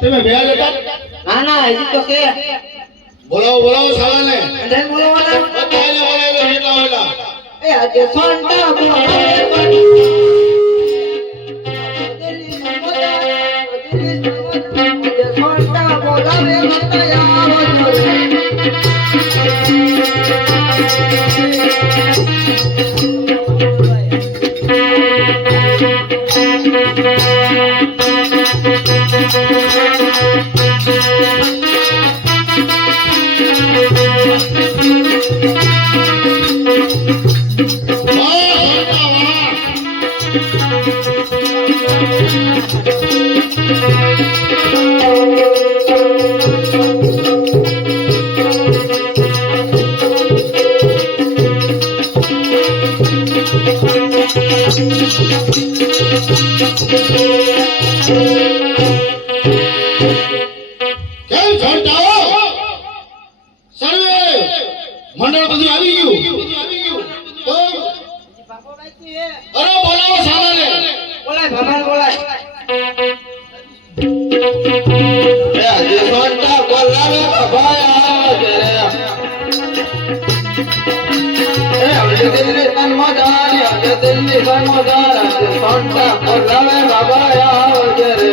તમે ભેગા લેતા ના ના હજી તો કે બોલાવો સાલાને જય બોલાવાલા બધાને બોલાવો જેટલા હોયલા એ આજે સોંટા બોલાવે સોંટા બોલાવે મંડળ બધું આવી ગયું તો અરે બોલાવો સાલાને બોલાય ભગવાન બોલાય એ આજે સોંટા બોલાવે ભાઈ એ આજે દિલ્હી તન મજારી આજે દિલ્હી તન મજાર આજે સોંટા બોલાવે બાબા આવજે રે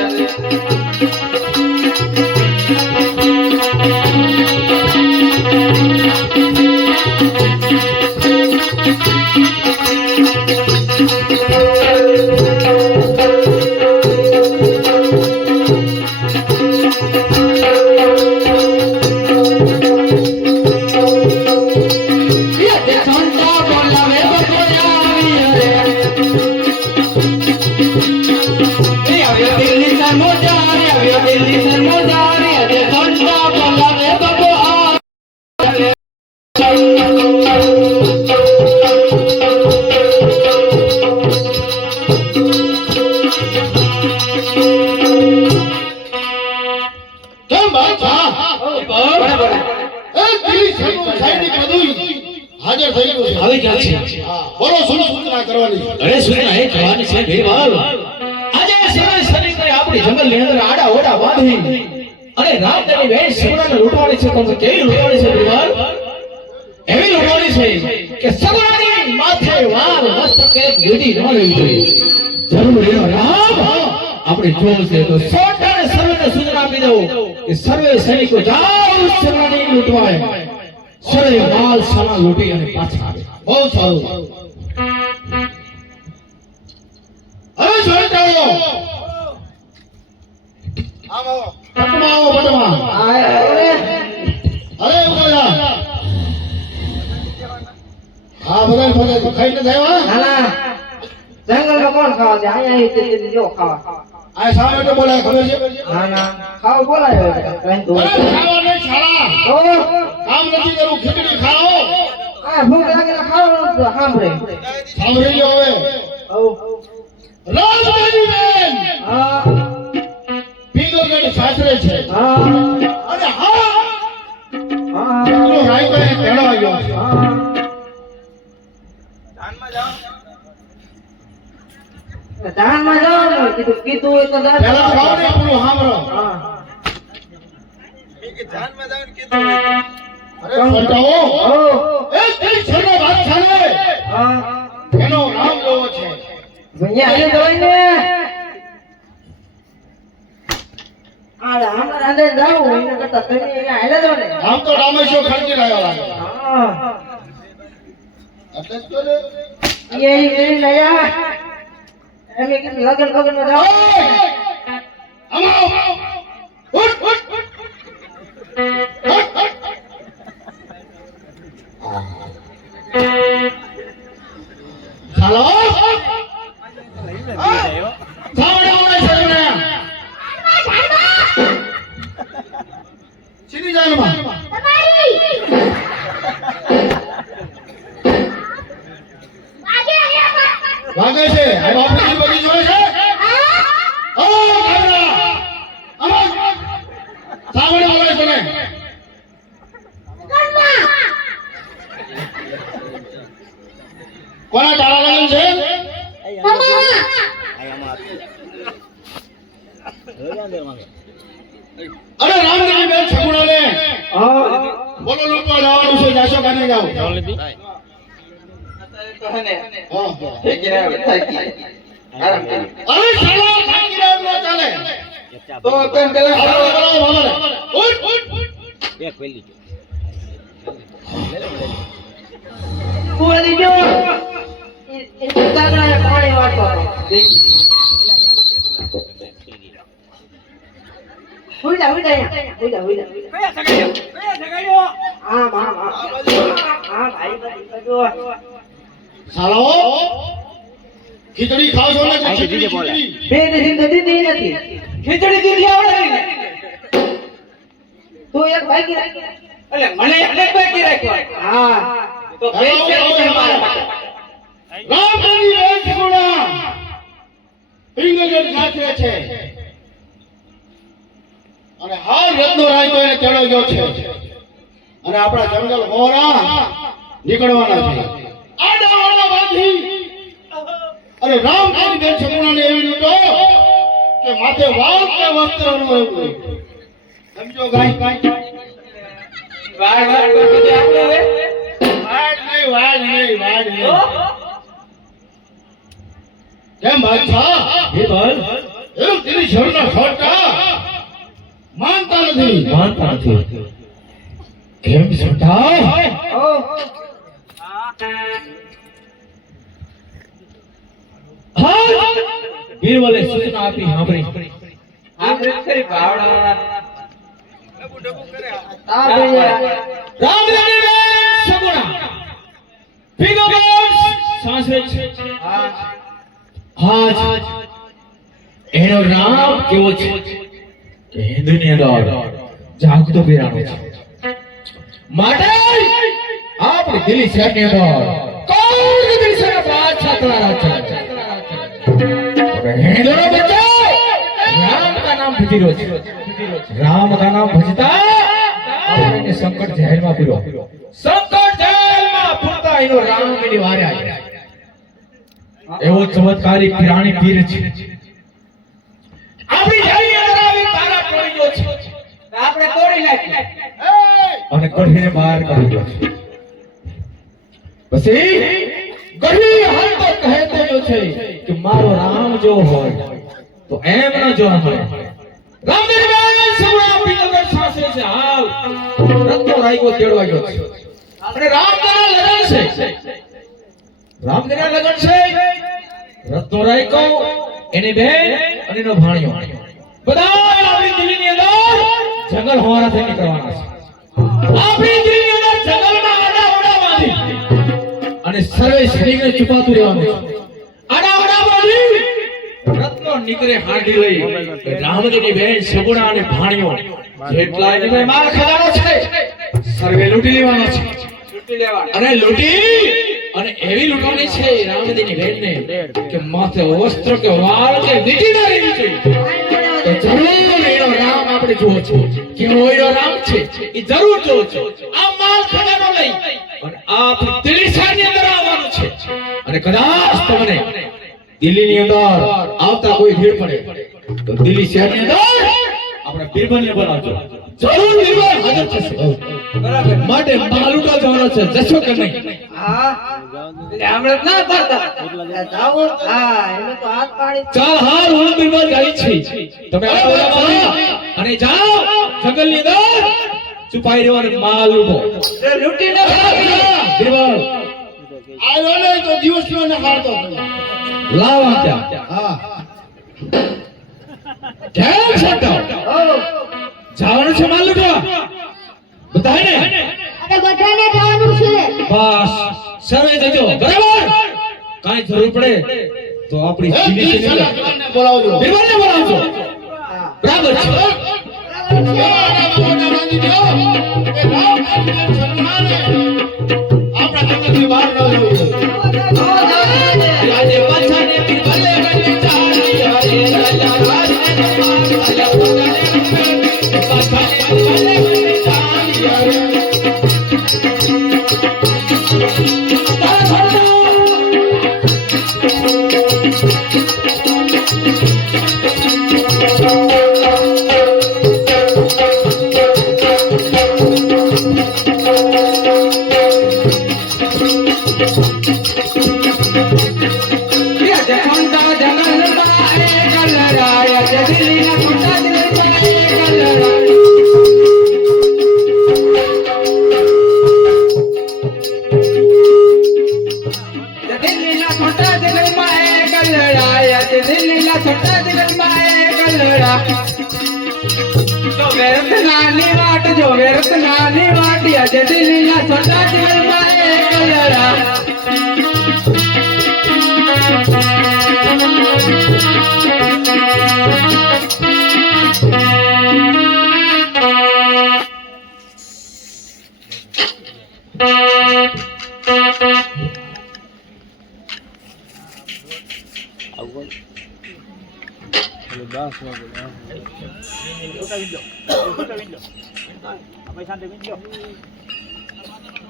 આવી ગયા છે બોલો શું સૂચના કરવાની અરે સૂચના એ કરવાની છે ભીરવાલ આજે સમય સની આપણી જંગલ ની અંદર આડા ઓડા બાંધી અને રાતની વેણ સગુણાને લૂંટવાની છે તો કેવી લૂંટવાની છે ભીરવાલ એવી લૂંટવાની છે કે સગુણાની માથે વાલ મસ્તકે ગીડી ન લેવી જોઈએ જરૂર એનો રામ આપણે જોર છે તો સોટાને સર્વને સૂચના આપી દો કે સર્વે સૈનિકો જાઓ સગુણાને લૂંટવાય સર્વે માલ સામાન લૂંટી અને પાછા આવે બહુ સારું હવે જોઈતાઓ આવો પટમાં અરે ઉગલા હા બધા ખાઈને થયા ના જંગલ માં કોણ ખાવા દે અહીંયા જો ખાવા આ સામે તો બોલાય ખબર છે ના ના ખાવા બોલાય કઈ તો ખાવા નહીં છાળા તો કામ નથી કરું ખીચડી ખાઓ આ ભૂખ લાગે ને ખાવાનું તો સાંભળે સાંભળી લો હવે ઓ રાજમાની બેન હા પીગલગઢ સાસરે છે હા અને હા હા પેલો રાયકો તેડવા ગયો છે હા દાનમાં જાવ કીધું હોય તો દાન પેલા ખાવ ને આપણું સાંભળો હા અરે ફટાવો ઓ એ કઈ છેનો વાત છાને હા એનો નામ લેવો છે ભૈયા આજે જવાય ને અમારા અંદર જાવ એના કરતા તમે અહીંયા આયલા જાવ ને આમ તો રામેશ્વર ખર્ચી રહ્યો લાગે હા એટલે જ તો ને એ લયા એમ કે લગન લગન માં જાવ અમારો ઉઠ ઉઠ સાલો કોની જાનમાં વાગે છે આ બાપુજી બધી જોઈ છે ઓ કાબરા અમર સાવડે બોલે છે ને કોના તારા લગન છે અરે રામદેવી બેન છગુણાને બોલો લોકો જવાનું છે જાશો કાને જાઓ અરે સાલા થાકી રહ્યો ન ચાલે તો કેમ પેલા કુવારી જો એ તારા પાણી વાળતો હુઈડા હા ભાઈ સાલો ખીચડી ખાવ છો ને ખીચડી બે દીદી નથી ખીચડી દીધી આવડે ને તું એક ભાગી રાખ એટલે મને એક ભાગી રાખ્યો હા તો બે છે મારા માટે રામદેવી બેન છગુણા પિંગલગઢ ખાતે છે અને હાલ રત્નો રાય તો એને ચડો ગયો છે અને આપણા જંગલ હોરા નીકળવાના છે આડાવાળા બાંધી અને રામદેવી બેન છગુણાને એવી લીધો કે માથે વાળ કે વસ્ત્ર નું એવું સમજો ગાય વાળ બધું આપણે વાડ નહીં કેમ બાદશાહ હે ભાઈ એમ તેની શરના છોડતા માનતા નથી કેમ છોટા ઓ હા બીરબલે સૂચના આપી સાંભળી આપણે ખરી ભાવડા રામદેવી બેન છગુણા પિંગલગઢ સાસરે છે આજ એનો રામ કેવો છે કે હિન્દુની અંદર જાગતો બિરાણો છે માટે આપણે દિલ્હી શહેરની અંદર કોણ દિલ્હી શહેર બાદશાહ દ્વારા છે હિન્દુનો બચ્ચો राम का नाम भजीरो છે राम का नाम भजता આપણે સંકટ જેલમાં પૂરો સંકટ જેલમાં પૂરતા એનો રામ મેની વારે આવ્યો એવો ચમત્કારી પ્રાણી પીર છે આપણી જેલની અંદર આવી તારા તોડી ગયો છે આપણે તોડી નાખી અને કઢીને બહાર કાઢી ગયો છે પછી ગઢી હાલ તો કહેતો જો છે કે મારો રામ જો હોય તો એમ ન જોવા મળે રામદેવી બેન છગુણા પિંગલગઢ સાસરે છે હાલ રત્નો રાયકો તેડવા ગયો છે અને રામદેવના લગન છે રામદેવના લગન છે રત્નો રાયકો એની બેન અને એનો ભાણિયો બધા આપણી દિલ્હીની અંદર જંગલ હોવાના થઈ નીકળવાના છે આપણી દિલ્હીની અંદર જંગલમાં આડા ઓડા બાંધી અને સર્વે શરીરને છુપાતું રહેવાનું છે આડા ઓડા બાંધી રત્નો નીકળે હાંડી લઈ રામદેવની બેન છગુણા અને ભાણિયો જેટલા એની માલ ખજાનો છે સર્વે લૂંટી લેવાનો છે અને લૂંટી અને એવી લૂંટવાની છે રામદેવની બેનને કે માથે વસ્ત્ર કે વાળ કે વીંટી ના રહેવી જોઈએ તો જરૂર એનો રામ આપણે જોવો છે કેવો એનો રામ છે એ જરૂર જોવો છે આ માલ ખજાનો લઈ અને આપણી દિલ્હી શહેરની અંદર આવવાનું છે અને કદાચ તમને દિલ્હીની અંદર આવતા કોઈ ભીડ પડે તો દિલ્હી શહેરની અંદર આપણે બીરબલને બોલાવજો જરૂર બીરબલ હાજર થશે બરાબર માટે માલુકા જવાનો છે જશો કે નહીં હા એટલે આપણે ના કરતા જાઓ હા એને તો હાથ પાડી ચાલ હાલ હું બીરબલ જાય છે તમે આ બોલાવો અને જાઓ જંગલની અંદર છુપાઈ રહેવાનો માલ ઉભો લૂંટી ન બીરબલ આવ્યો ને તો દિવસનો હારતો લાવા ત્યાં હા કેમ છોટા જવાનું છે માલ લૂંટવા બતાય ને બધાને જવાનું છે બસ સર્વે જજો બરાબર કાઈ જરૂર પડે તો આપણી દિલ્હી થી બોલાવજો બીરબલને બોલાવજો બરાબર છે બરાબર છે કે રામ અને સન્માને આપણા જગતની બહાર ન જવું. રાજે પછાને પીરબલે બને ચાલી હરે રાજા રાજને માર રાજા પછાને પીરબલે બને ચાલી હરે જો વેરત નાની વાટી આજે દિલ્હીના છોટા દિલમાં એ કલરા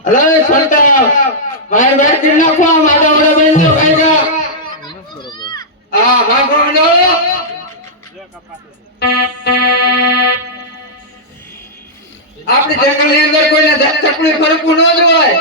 અરે સંતા ભાઈ ભાઈ કિન નાખો મારા વડે બેન જો કઈગા હા કોનો આપણી જંગલની અંદર કોઈને ચકડી ફરકું ન જ હોય